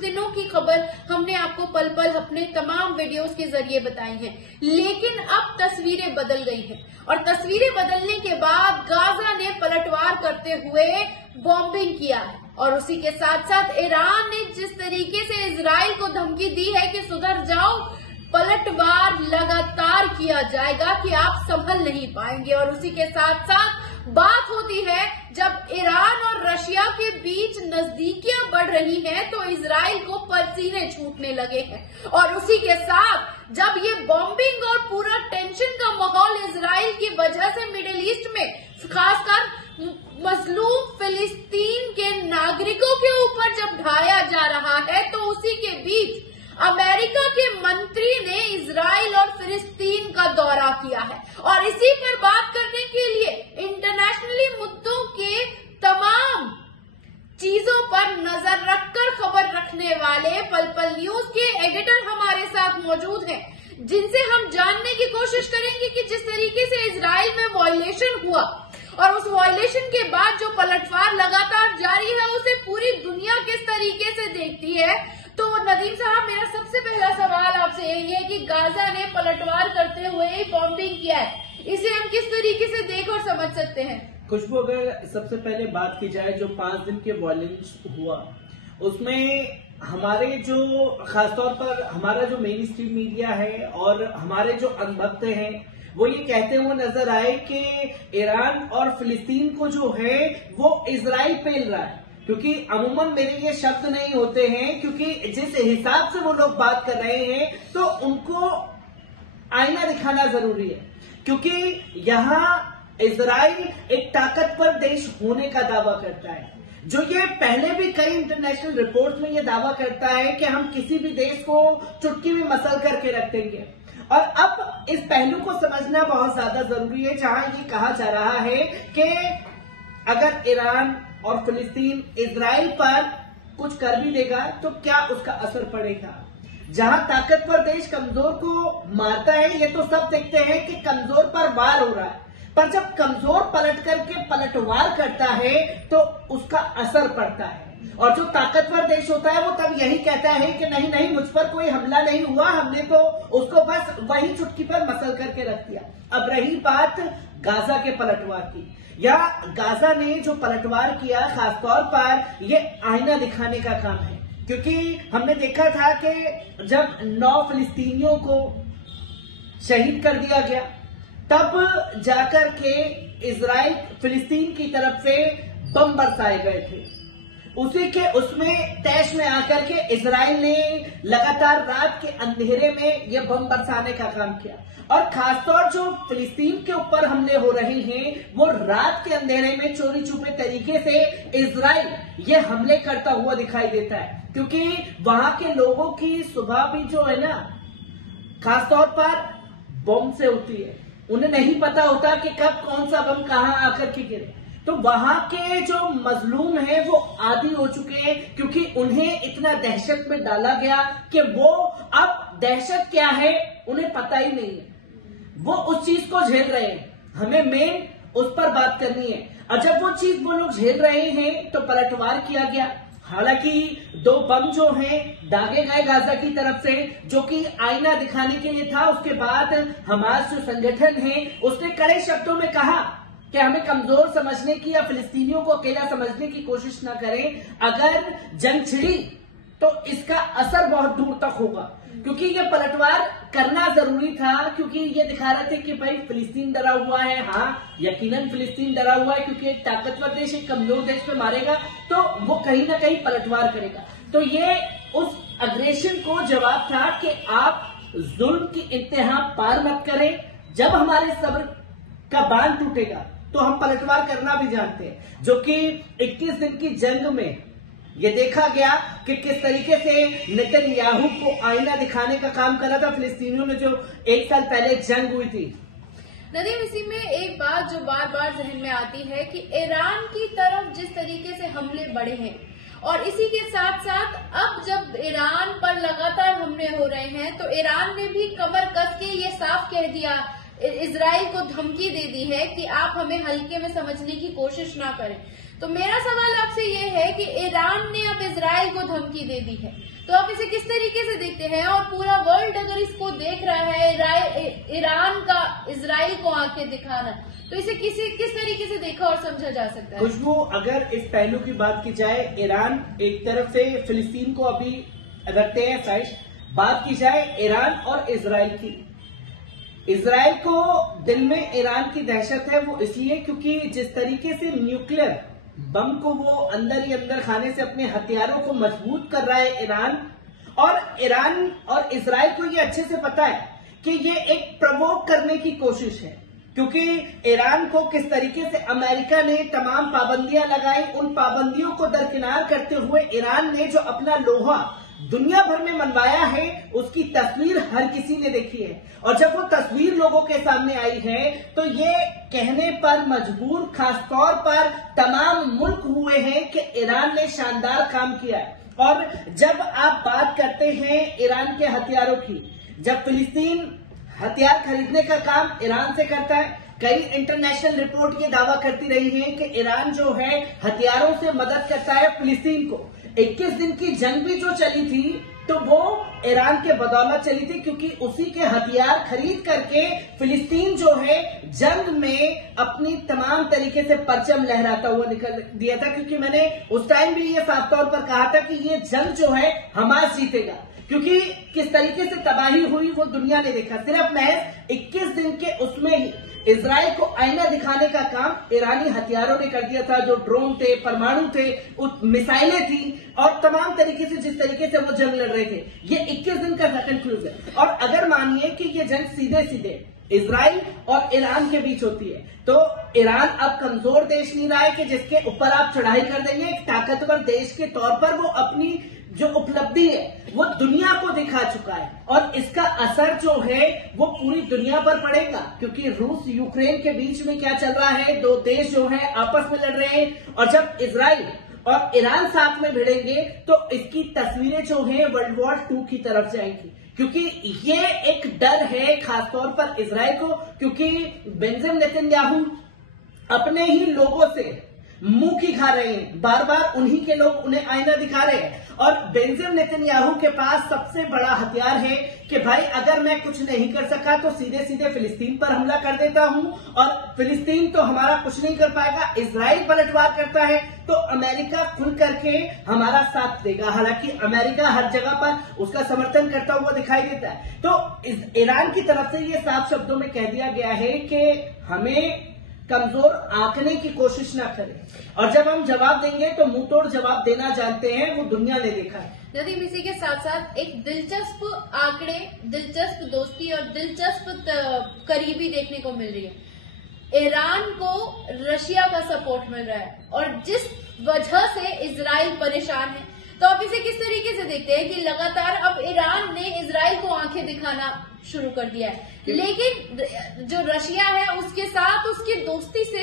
दिनों की खबर हमने आपको पल पल अपने तमाम वीडियोस के जरिए बताई है, लेकिन अब तस्वीरें बदल गई हैं और तस्वीरें बदलने के बाद गाजा ने पलटवार करते हुए बॉम्बिंग किया है और उसी के साथ साथ ईरान ने जिस तरीके से इजराइल को धमकी दी है कि सुधर जाओ, पलटवार लगातार किया जाएगा कि आप संभल नहीं पाएंगे। और उसी के साथ साथ बात होती है जब ईरान और रशिया के बीच नजदीकियां बढ़ रही हैं तो इजराइल को पसीने छूटने लगे हैं और उसी के साथ जब ये बॉम्बिंग और पूरा टेंशन का माहौल इजराइल की वजह से मिडिल ईस्ट में खासकर मजलूम फिलिस्तीन के नागरिकों के ऊपर जब ढाया जा रहा है तो उसी के बीच अमेरिका के मंत्री ने इजराइल और फिलिस्तीन का दौरा किया है और इसी पर बात करने के लिए इंटरनेशनली मुद्दों के तमाम चीजों पर नजर रखकर खबर रखने वाले पल पल न्यूज के एडिटर हमारे साथ मौजूद हैं, जिनसे हम जानने की कोशिश करेंगे कि जिस तरीके से इजराइल में वायलेशन हुआ और उस वायलेशन के बाद जो पलटवार लगातार जारी है उसे पूरी दुनिया किस तरीके से देखती है। तो नदीम साहब, मेरा सबसे पहला सवाल आपसे यही है कि गाजा ने पलटवार करते हुए ही बॉम्बिंग किया है, इसे हम किस तरीके से देख और समझ सकते हैं? खुशबू, अगर सबसे पहले बात की जाए जो 5 दिन के वायलेंस हुआ उसमें हमारे जो खासतौर पर हमारा जो मेन स्ट्रीम मीडिया है और हमारे जो अनुभक्त हैं वो ये कहते हुए नजर आए कि ईरान और फिलिस्तीन को जो है वो इजराइल पेल रहा है, क्योंकि अमूमन मेरे ये शब्द नहीं होते हैं, क्योंकि जिस हिसाब से वो लोग बात कर रहे हैं तो उनको आईना दिखाना जरूरी है, क्योंकि यहाँ इजराइल एक ताकतवर देश होने का दावा करता है, जो ये पहले भी कई इंटरनेशनल रिपोर्ट में ये दावा करता है कि हम किसी भी देश को चुटकी में मसल करके रख देंगे। और अब इस पहलू को समझना बहुत ज्यादा जरूरी है, जहां ये कहा जा रहा है कि अगर ईरान और फिलिस्तीन इजराइल पर कुछ कर भी देगा तो क्या उसका असर पड़ेगा। जहां ताकतवर देश कमजोर को मारता है, ये तो सब देखते हैं कि कमजोर पर वार हो रहा है, पर जब कमजोर पलट करके पलटवार करता है तो उसका असर पड़ता है। और जो ताकतवर देश होता है वो तब यही कहता है कि नहीं नहीं, मुझ पर कोई हमला नहीं हुआ, हमने तो उसको बस वही चुटकी पर मसल करके रख दिया। अब रही बात गाजा के पलटवार की, या गाजा ने जो पलटवार किया खासतौर पर ये आईना दिखाने का काम है, क्योंकि हमने देखा था कि जब 9 फिलिस्तीनियों को शहीद कर दिया गया तब जाकर के इजराइल फिलिस्तीन की तरफ से बम बरसाए गए थे। उसी के उसमें तैश में आकर के इजराइल ने लगातार रात के अंधेरे में यह बम बरसाने का काम किया और खासतौर जो फिलिस्तीन के ऊपर हमले हो रहे हैं वो रात के अंधेरे में चोरी छुपे तरीके से इजराइल ये हमले करता हुआ दिखाई देता है, क्योंकि वहां के लोगों की सुबह भी जो है ना खासतौर पर बम से होती है, उन्हें नहीं पता होता कि कब कौन सा बम कहां आकर के गिरे। तो वहां के जो मजलूम हैं वो आदी हो चुके हैं, क्योंकि उन्हें इतना दहशत में डाला गया कि वो अब दहशत क्या है उन्हें पता ही नहीं है, वो उस चीज को झेल रहे हैं। हमें मेन उस पर बात करनी है। और जब वो चीज वो लोग झेल रहे हैं तो पलटवार किया गया। हालांकि 2 बम जो हैं दागे गए गाजा की तरफ से, जो कि आईना दिखाने के लिए था। उसके बाद हमास जो संगठन है उसने कड़े शब्दों में कहा कि हमें कमजोर समझने की या फिलिस्तीनियों को अकेला समझने की कोशिश ना करें। अगर जंग छिड़ी तो इसका असर बहुत दूर तक होगा, क्योंकि ये पलटवार करना जरूरी था, क्योंकि ये दिखा रहे थे कि भाई फिलिस्तीन डरा हुआ है। हाँ, यकीनन फिलिस्तीन डरा हुआ है, क्योंकि एक ताकतवर देश एक कमजोर देश पे मारेगा तो वो कहीं ना कहीं पलटवार करेगा। तो ये उस अग्रेशन को जवाब था कि आप जुल्म की इंतहा पार मत करें। जब हमारे सब्र का बांध टूटेगा तो हम पलटवार करना भी जानते हैं, जो कि 21 दिन की जंग में ये देखा गया कि किस तरीके से नेतन्याहू को आईना दिखाने का काम करा था फिलिस्तीनियों ने, जो 1 साल पहले जंग हुई थी। नदीम, इसी में एक बात जो बार बार जहन में आती है कि ईरान की तरफ जिस तरीके से हमले बढ़े हैं और इसी के साथ साथ अब जब ईरान पर लगातार हमले हो रहे हैं तो ईरान ने भी कमर कस के ये साफ कह दिया, इजराइल को धमकी दे दी है कि आप हमें हल्के में समझने की कोशिश ना करें। तो मेरा सवाल आपसे ये है कि ईरान ने अब इजराइल को धमकी दे दी है, तो आप इसे किस तरीके से देखते हैं? और पूरा वर्ल्ड अगर इसको देख रहा है, ईरान का इजराइल को आंखें दिखाना, तो इसे किस तरीके से देखा और समझा जा सकता है? खुशबू, अगर इस पहलू की बात की जाए, ईरान एक तरफ से फिलिस्तीन को अभी रखते हैं साइड, बात की जाए ईरान और इजराइल की। इजराइल को दिल में ईरान की दहशत है, वो इसलिए क्योंकि जिस तरीके से न्यूक्लियर बम को वो अंदर ही अंदर खाने से अपने हथियारों को मजबूत कर रहा है ईरान और इजराइल को ये अच्छे से पता है कि ये एक प्रवोक करने की कोशिश है, क्योंकि ईरान को किस तरीके से अमेरिका ने तमाम पाबंदियां लगाई, उन पाबंदियों को दरकिनार करते हुए ईरान ने जो अपना लोहा दुनिया भर में मनवाया है, उसकी तस्वीर हर किसी ने देखी है। और जब वो तस्वीर लोगों के सामने आई है तो ये कहने पर मजबूर खासतौर पर तमाम मुल्क हुए हैं कि ईरान ने शानदार काम किया है। और जब आप बात करते हैं ईरान के हथियारों की, जब फिलिस्तीन हथियार खरीदने का काम ईरान से करता है, कई इंटरनेशनल रिपोर्ट ये दावा करती रही है कि ईरान जो है हथियारों से मदद करता है फिलिस्तीन को। 21 दिन की जंग भी जो चली थी तो वो ईरान के बदौलत चली थी, क्योंकि उसी के हथियार खरीद करके फिलिस्तीन जो है जंग में अपनी तमाम तरीके से परचम लहराता हुआ निकल दिया था। क्योंकि मैंने उस टाइम भी ये साफ तौर पर कहा था कि ये जंग जो है हमास जीतेगा, क्योंकि किस तरीके से तबाही हुई वो दुनिया ने देखा। सिर्फ महज 21 दिन के उसमें ही इजराइल को आईना दिखाने का काम ईरानी हथियारों ने कर दिया था। जो ड्रोन थे, परमाणु थे, मिसाइलें थी और तमाम तरीके से जिस तरीके से वो जंग लड़ रहे थे, ये 21 दिन का कंक्लूजन है। और अगर मानिए कि ये जंग सीधे सीधे इजराइल और ईरान के बीच होती है, तो ईरान अब कमजोर देश नहीं रहा है कि जिसके ऊपर आप चढ़ाई कर देंगे। एक ताकतवर देश के तौर पर वो अपनी जो उपलब्धि है वो दुनिया को दिखा चुका है, और इसका असर जो है वो पूरी दुनिया पर पड़ेगा। क्योंकि रूस यूक्रेन के बीच में क्या चल रहा है, दो देश जो है आपस में लड़ रहे हैं, और जब इजराइल और ईरान साथ में भिड़ेंगे तो इसकी तस्वीरें जो है वर्ल्ड वॉर 2 की तरफ जाएंगी। क्योंकि ये एक डर है खासतौर पर इजराइल को, क्योंकि बेंजामिन नेतन्याहू अपने ही लोगों से मुंह की खा रहे हैं, बार बार उन्हीं के लोग उन्हें आईना दिखा रहे हैं। और बेंजामिन नेतन्याहू के पास सबसे बड़ा हथियार है कि भाई अगर मैं कुछ नहीं कर सका तो सीधे सीधे फिलिस्तीन पर हमला कर देता हूं, और फिलिस्तीन तो हमारा कुछ नहीं कर पाएगा। इजराइल पलटवार करता है तो अमेरिका खुल करके हमारा साथ देगा। हालांकि अमेरिका हर जगह पर उसका समर्थन करता हुआ दिखाई देता है। तो ईरान की तरफ से ये साफ शब्दों में कह दिया गया है कि हमें कमजोर आंकने की कोशिश ना करें, और जब हम जवाब देंगे तो मुंह तोड़ जवाब देना जानते हैं, वो दुनिया ने देखा है। नदीम, इसी के साथ साथ एक दिलचस्प आंकड़े, दिलचस्प दोस्ती और दिलचस्प करीबी देखने को मिल रही है। ईरान को रशिया का सपोर्ट मिल रहा है, और जिस वजह से इजराइल परेशान है, तो आप इसे किस तरीके से देखते हैं कि लगातार अब ईरान ने इजराइल को आंखें दिखाना शुरू कर दिया है, लेकिन जो रशिया है उसके साथ उसकी दोस्ती से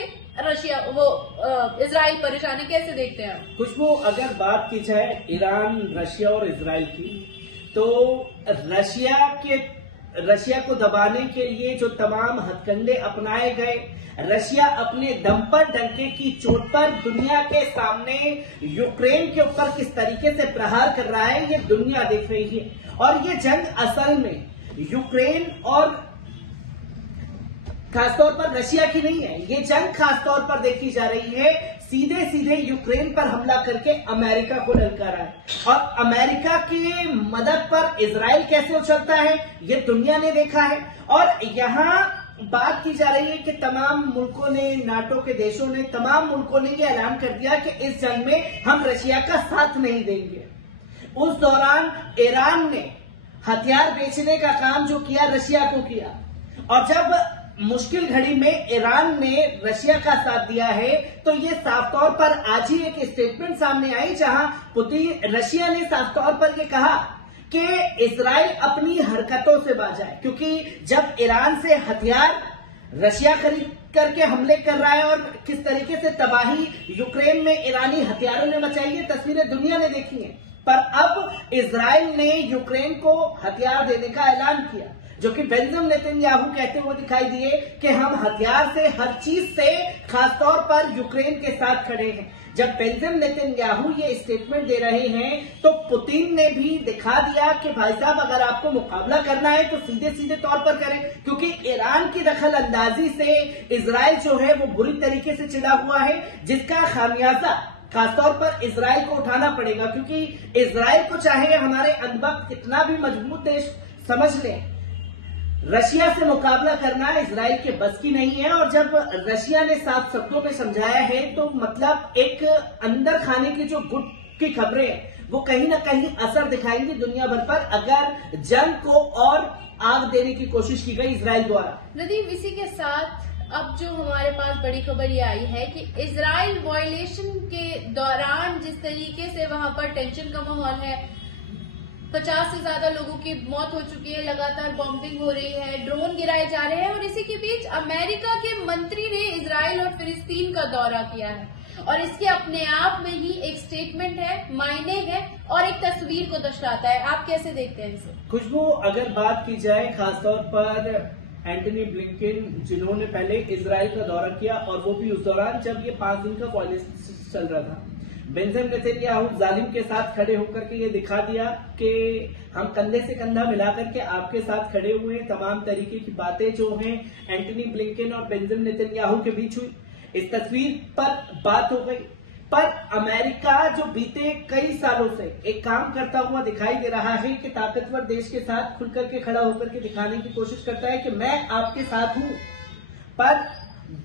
इजराइल परेशान है, कैसे देखते हैं? खुशबू, अगर बात की जाए ईरान, रशिया और इजराइल की, तो रशिया को दबाने के लिए जो तमाम हथकंडे अपनाए गए, रशिया अपने दम पर डंके की चोट पर दुनिया के सामने यूक्रेन के ऊपर किस तरीके से प्रहार कर रहा है, ये दुनिया देख रही है। और ये जंग असल में यूक्रेन और खासतौर पर रशिया की नहीं है, ये जंग खासतौर पर देखी जा रही है सीधे सीधे यूक्रेन पर हमला करके अमेरिका को ललकारा है। और अमेरिका की मदद पर इजराइल कैसे उछलता है ये दुनिया ने देखा है। और यहाँ बात की जा रही है कि तमाम मुल्कों ने, नाटो के देशों ने, तमाम मुल्कों ने ये ऐलान कर दिया कि इस जंग में हम रशिया का साथ नहीं देंगे। उस दौरान ईरान ने हथियार बेचने का काम जो किया रशिया को किया, और जब मुश्किल घड़ी में ईरान ने रशिया का साथ दिया है, तो ये साफ तौर पर आज ही एक स्टेटमेंट सामने आई जहां रशिया ने साफ तौर पर ये कहा कि इजराइल अपनी हरकतों से बाज आए, क्योंकि जब ईरान से हथियार रशिया खरीद करके हमले कर रहा है और किस तरीके से तबाही यूक्रेन में ईरानी हथियारों ने मचाई है, तस्वीरें दुनिया ने देखी हैं। पर अब इजराइल ने यूक्रेन को हथियार देने का ऐलान किया। जो कि बेंजामिन नेतन्याहू कहते हुए दिखाई दिए कि हम हथियार से, हर चीज से, खासतौर पर यूक्रेन के साथ खड़े हैं। जब बेंजामिन नेतन्याहू ये स्टेटमेंट दे रहे हैं तो पुतिन ने भी दिखा दिया कि भाई साहब अगर आपको मुकाबला करना है तो सीधे सीधे तौर पर करें, क्योंकि ईरान की दखल अंदाजी से इजराइल जो है वो बुरी तरीके से चिढ़ा हुआ है, जिसका खामियाजा खासतौर पर इजराइल को उठाना पड़ेगा। क्योंकि इजराइल को चाहे हमारे अंदर कितना भी मजबूत देश समझ लें, रशिया से मुकाबला करना इजराइल के बस की नहीं है। और जब रशिया ने साफ शब्दों में समझाया है तो मतलब एक अंदर खाने की जो गुट की खबरें हैं वो कहीं ना कहीं असर दिखाएंगी दुनिया भर पर, अगर जंग को और आग देने की कोशिश की गई इजराइल द्वारा। नदीम, इसी के साथ अब जो हमारे पास बड़ी खबर ये आई है कि इजराइल वायलेशन के दौरान जिस तरीके से वहां पर टेंशन का माहौल है, 50 से ज्यादा लोगों की मौत हो चुकी है, लगातार बॉम्बिंग हो रही है, ड्रोन गिराए जा रहे हैं, और इसी के बीच अमेरिका के मंत्री ने इजराइल और फिलिस्तीन का दौरा किया है। और इसके अपने आप में ही एक स्टेटमेंट है, मायने है और एक तस्वीर को दर्शाता है। आप कैसे देखते हैं इसे? खुशबू, अगर बात की जाए खासतौर पर एंटनी ब्लिंकन, जिन्होंने पहले इजराइल का दौरा किया और वो भी उस दौरान जब ये 5 दिन का वायलेंस चल रहा था, बेंजामिन नेतन्याहू जालिम के साथ खड़े होकर के ये दिखा दिया कि हम कंधे से कंधा मिलाकर के आपके साथ खड़े हुए हैं। तमाम तरीके की बातें जो हैं एंटनी ब्लिंकन और बेंजामिन नेतन्याहू के बीच हुई, इस तस्वीर पर बात हो गई। पर अमेरिका जो बीते कई सालों से एक काम करता हुआ दिखाई दे रहा है कि ताकतवर देश के साथ खुलकर के खड़ा होकर के दिखाने की कोशिश करता है कि मैं आपके साथ हूं, पर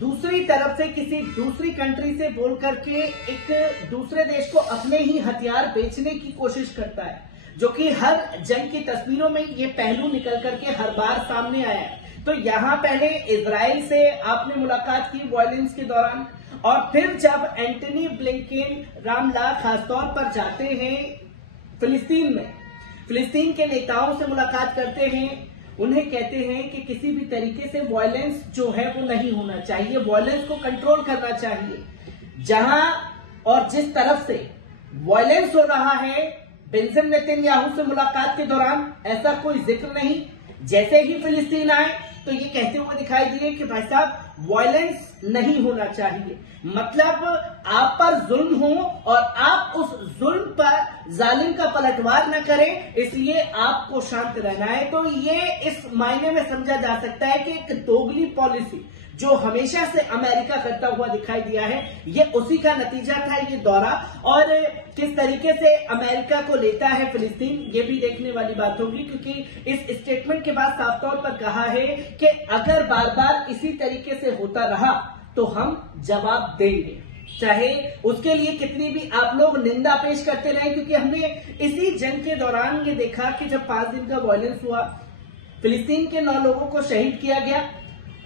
दूसरी तरफ से किसी दूसरी कंट्री से बोल करके एक दूसरे देश को अपने ही हथियार बेचने की कोशिश करता है, जो कि हर जंग की तस्वीरों में ये पहलू निकल करके हर बार सामने आया है। तो यहाँ पहले इजराइल से आपने मुलाकात की वायलेंस के दौरान, और फिर जब एंटनी ब्लिंकन रामला खासतौर पर जाते हैं फिलिस्तीन में, फिलिस्तीन के नेताओं से मुलाकात करते हैं, उन्हें कहते हैं कि किसी भी तरीके से वायलेंस जो है वो नहीं होना चाहिए, वायलेंस को कंट्रोल करना चाहिए। जहां और जिस तरफ से वायलेंस हो रहा है, बेंजामिन नेतन्याहू से मुलाकात के दौरान ऐसा कोई जिक्र नहीं। जैसे ही फिलिस्तीन आए तो ये कहते हुए दिखाई दिए कि भाई साहब वायलेंस नहीं होना चाहिए, मतलब आप पर जुल्म हो और आप उस जुल्म पर जालिम का पलटवार न करें, इसलिए आपको शांत रहना है। तो ये इस मायने में समझा जा सकता है कि एक दोगली पॉलिसी जो हमेशा से अमेरिका करता हुआ दिखाई दिया है, ये उसी का नतीजा था ये दौरा। और किस तरीके से अमेरिका को लेता है फिलिस्तीन, ये भी देखने वाली बात होगी, क्योंकि इस स्टेटमेंट के बाद साफ तौर पर कहा है कि अगर बार बार इसी तरीके से होता रहा तो हम जवाब देंगे, चाहे उसके लिए कितनी भी आप लोग निंदा पेश करते रहे। क्योंकि हमने इसी जंग के दौरान ये देखा कि जब 5 दिन का वायलेंस हुआ, फिलिस्तीन के 9 लोगों को शहीद किया गया,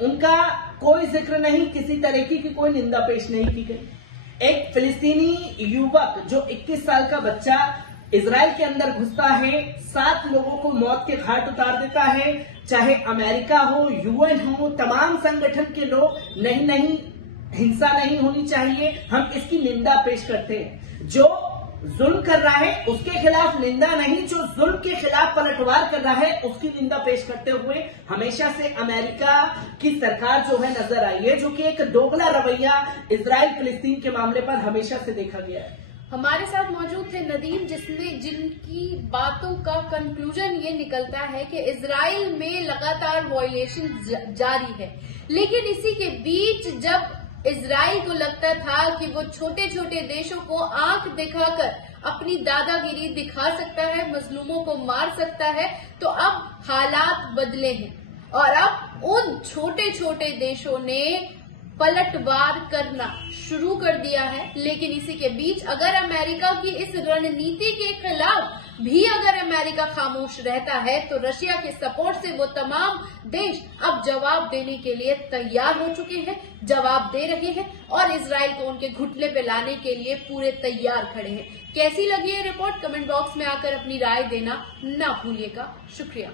उनका कोई जिक्र नहीं, किसी तरीके की कोई निंदा पेश नहीं की गई। एक फिलिस्तीनी युवक जो 21 साल का बच्चा इजराइल के अंदर घुसता है, 7 लोगों को मौत के घाट उतार देता है, चाहे अमेरिका हो, यूएन हो, तमाम संगठन के लोग नहीं हिंसा नहीं होनी चाहिए, हम इसकी निंदा पेश करते हैं। जो जुल्म कर रहा है उसके खिलाफ निंदा नहीं, जो जुल्म के खिलाफ पलटवार कर रहा है उसकी निंदा पेश करते हुए हमेशा से अमेरिका की सरकार जो है नजर आई है, जो कि एक दोगला रवैया इजराइल फिलिस्तीन के मामले पर हमेशा से देखा गया है। हमारे साथ मौजूद थे नदीम, जिनकी बातों का कंक्लूजन ये निकलता है कि इजराइल में लगातार वायलेशन जारी है, लेकिन इसी के बीच जब इजराइल को लगता था कि वो छोटे छोटे देशों को आंख दिखाकर अपनी दादागिरी दिखा सकता है, मजलूमों को मार सकता है, तो अब हालात बदले हैं और अब उन छोटे छोटे देशों ने पलटवार करना शुरू कर दिया है। लेकिन इसी के बीच अगर अमेरिका की इस रणनीति के खिलाफ भी अगर अमेरिका खामोश रहता है तो रशिया के सपोर्ट से वो तमाम देश अब जवाब देने के लिए तैयार हो चुके हैं, जवाब दे रहे हैं और इजराइल को उनके घुटने पे लाने के लिए पूरे तैयार खड़े हैं। कैसी लगी ये रिपोर्ट? कमेंट बॉक्स में आकर अपनी राय देना ना भूलिएगा। शुक्रिया।